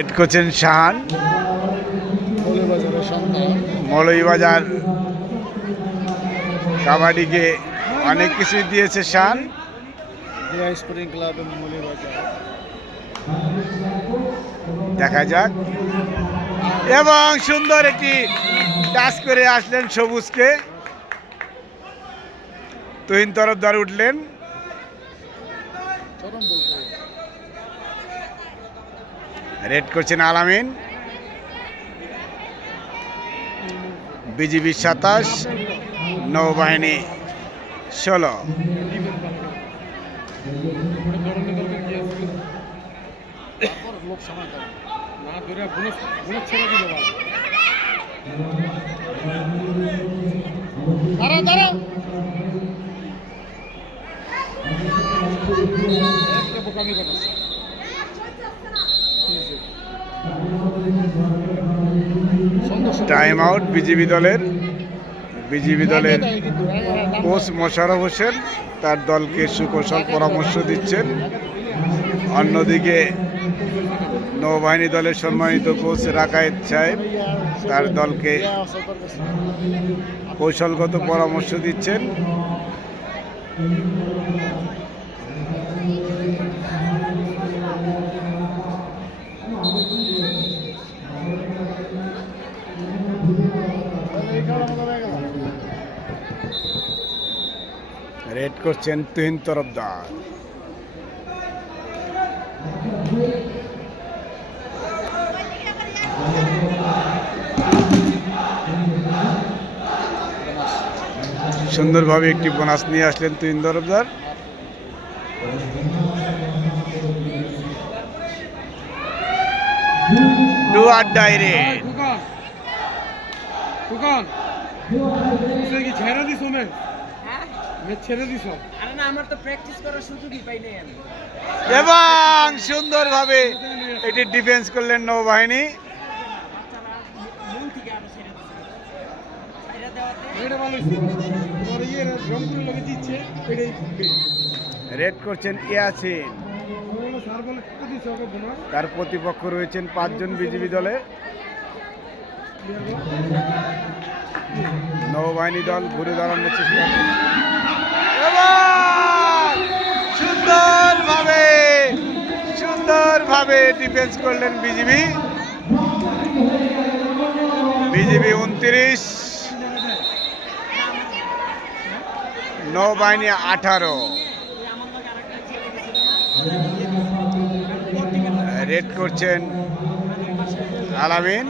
Head কোচেন Shahan, Moulvibazar কাবাডিকে অনেক কিছুই দিয়েছে শাহান। স্পোর্টিং ক্লাব দেখা যাক, এবং সুন্দর একটি টাচ করে আসলেন সবুজকে, তুহিন তরফদার উঠলেন। রেড করছেন আলামিন, বিজিবি 27, নৌবাহিনী 16। টাইম আউট বিজিবি দলের। বিজিবি দলের কোচ মোশাররফ হোসেন তার দলকে সুকৌশল পরামর্শ দিচ্ছেন। অন্যদিকে নৌবাহিনী দলের সম্মানিত কোচ রাকায়েত সাহেব তার দলকে কৌশলগত পরামর্শ দিচ্ছেন। রেড করছেন তুহিন তরফদার। সুন্দরভাবে একটি বোনাস নিয়ে আসলেন তুহিন তরফদার। ডু আর ডাইরেক্ট। এবং সুন্দরভাবে এটি ডিফেন্স করলেন নৌবাহিনী। রেড করছেন ইয়াসিন, তার প্রতিপক্ষ রয়েছেন 5 জন বিজিবি দলে। নৌবাহিনী দল ঘুরে দাঁড়ানোর চেষ্টা করছে এবং সুন্দরভাবে ডিফেন্স করলেন বিজিবি। বিজিবি 29, নৌবাহিনী 18। রেড করছেন আলামিন।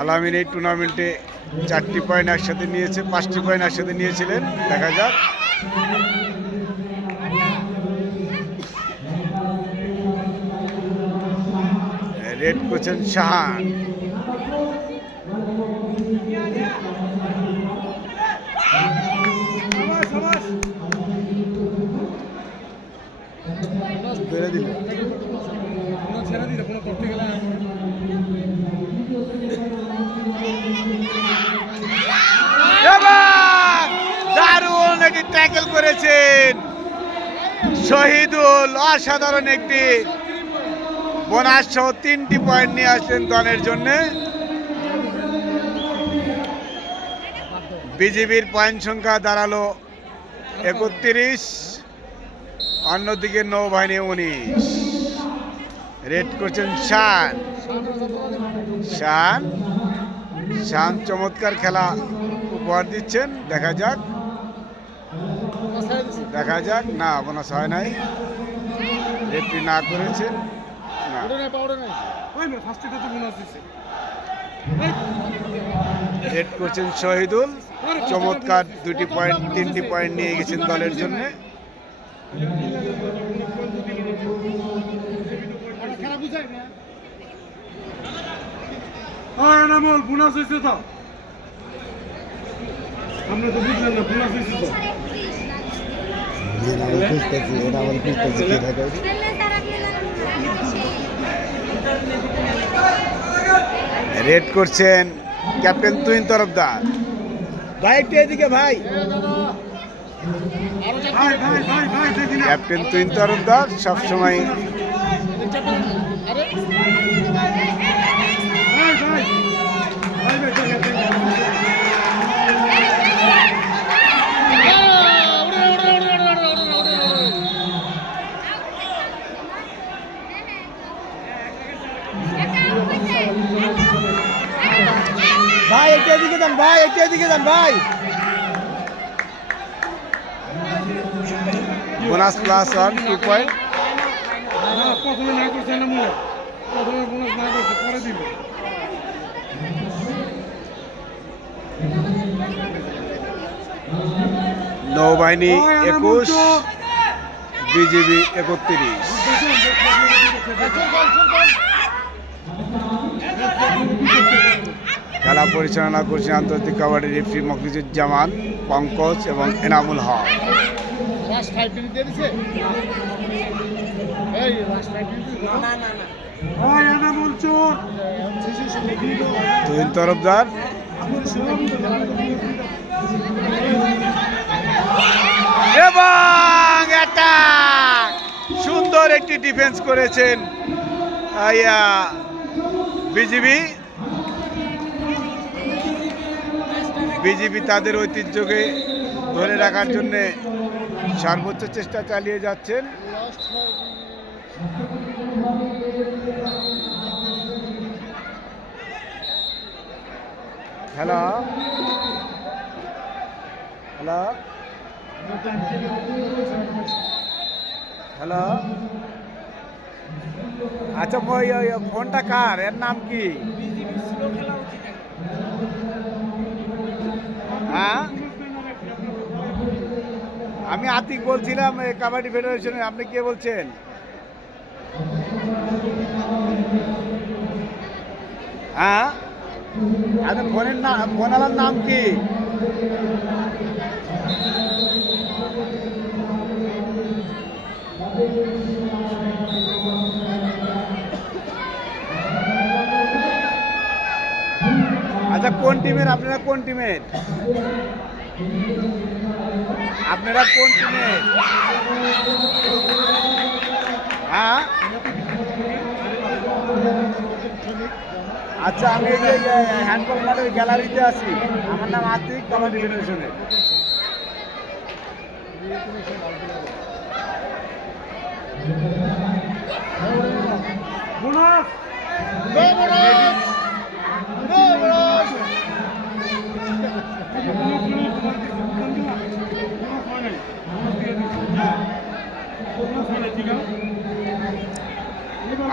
আলামিন এই টুর্নামেন্টে 4টি পয়েন্ট একসাথে নিয়েছে, 5টি পয়েন্ট একসাথে নিয়েছিলেন। দেখা যাক। রেড করছেন শাহান। দারুণ একটি ট্যাকেল করেছেন শহীদুল, অসাধারণ একটি বোনাস সহ 3টি পয়েন্ট নিয়ে আসলেন দলের জন্য। বিজিবির পয়েন্ট সংখ্যা দাঁড়ালো 31, অন্যদিকে নৌবাহিনী 19। রেড করছেন শান চমৎকার খেলা উপহার দিচ্ছেন। দেখা যাক। না, বোনাস হয় নাই, রেফারি না করেছে। রেড করছেন শহীদুল, চমৎকার 2টি পয়েন্ট 3টি পয়েন্ট নিয়ে গেছেন দলের জন্য। বোনাস হয়েছে তো, আমরা তো বুঝলাম না বোনাস হয়েছে তো। রেড করছেন ক্যাপ্টেন তুহিন তরফদার। ভাই একটু এদিকে ভাই। ভাই ভাই ভাই ভাই দেখি না ক্যাপ্টেন তুহিন তরফদার সবসময় ভাই ভাই ভাই ভাই দেখেন ভাই একটু এদিকে যান ভাই, একটু এদিকে যান ভাই। Bonus plus 1 2 point. না প্রথমে না করছে না মনে প্রথমে বোনাস না করছে পরে দিব নৌবাহিনী 21, বিজিবি 31। খেলা পরিচালনা করছে আন্তর্জাতিক কাবাডি রেফারি মকলিজুজ্জামান, পঙ্কজ এবং এনামুল হক। ভাই এটা বলছো তুহিন তরফদার এবং অ্যাটাক, সুন্দর একটি ডিফেন্স করেছেন বিজিবি তাদের ঐতিহ্যকে ধরে রাখার জন্য সর্বোচ্চ চেষ্টা চালিয়ে যাচ্ছেন। হ্যালো হ্যালো হ্যালো, আচ্ছা ওই ফোনটা কার, এর নাম কি? হ্যাঁ, আমি আতিক বলছিলাম কাবাডি ফেডারেশনে। আপনি কে বলছেন? হ্যাঁ, আচ্ছা ফোনের নাম, ফোনওয়ালার নাম কি? আচ্ছা কোন টিমের আপনারা? কোন টিমের আপনারা? কোন টিমের? হ্যাঁ, আচ্ছা আমি এই যে হ্যান্ডবল মাঠের গ্যালারিতে আছি। আমার নাম আতিক, কাবাডি ফেডারেশনের। বোনাস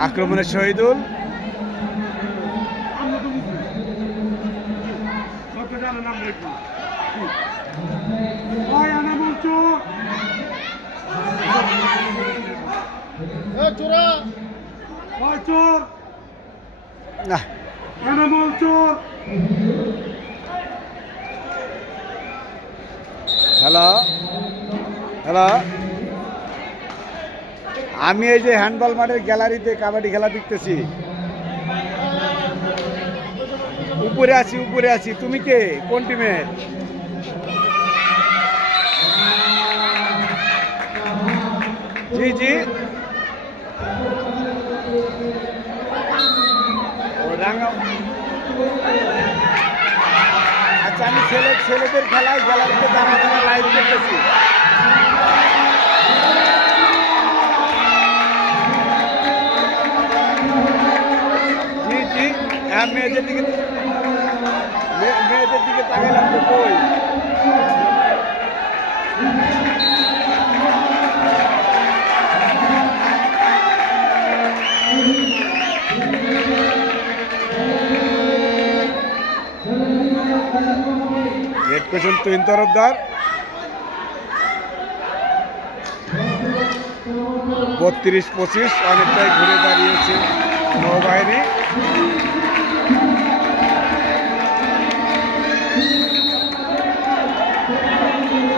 আক্রমণের শহীদুল, ভাই আনা বলছো ভাই চোর না আনা বলছো হ্যালো হ্যালো, আমি এই যে হ্যান্ডবল মাঠের গ্যালারিতে কাবাডি খেলা দেখতেছি। উপরে আছি, উপরে আছি। তুমি কে? কোন টিমের? জি জি, ও রাঙা। আচ্ছা আমি ছেলেদের খেলায় গ্যালারিতে দাঁড়া দাঁড়া লাইভ করতেছি। জি জি, হ্যাঁ মেয়েদের দিকে তাকাইলাম তো কই। রেড কোশন তুহিন তরফদার, 32-25 অনেকটাই ঘুরে দাঁড়িয়েছে নৌবাহিনী।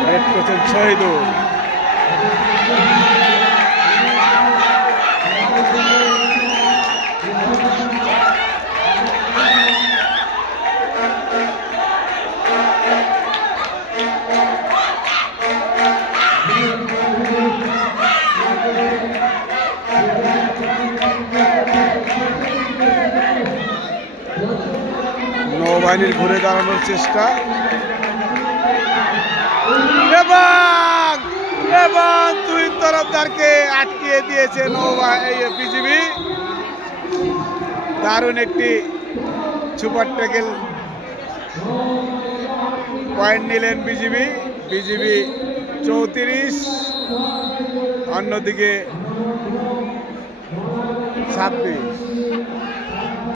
রেড কোশন শহীদুল, বাহিনীর ঘুরে দাঁড়ানোর চেষ্টা এবং এবং দুই তরফদারকে আটকিয়ে দিয়েছে বিজিবি। দারুণ একটি সুপার ট্যাকেল পয়েন্ট নিলেন বিজিবি। 34, অন্যদিকে 26।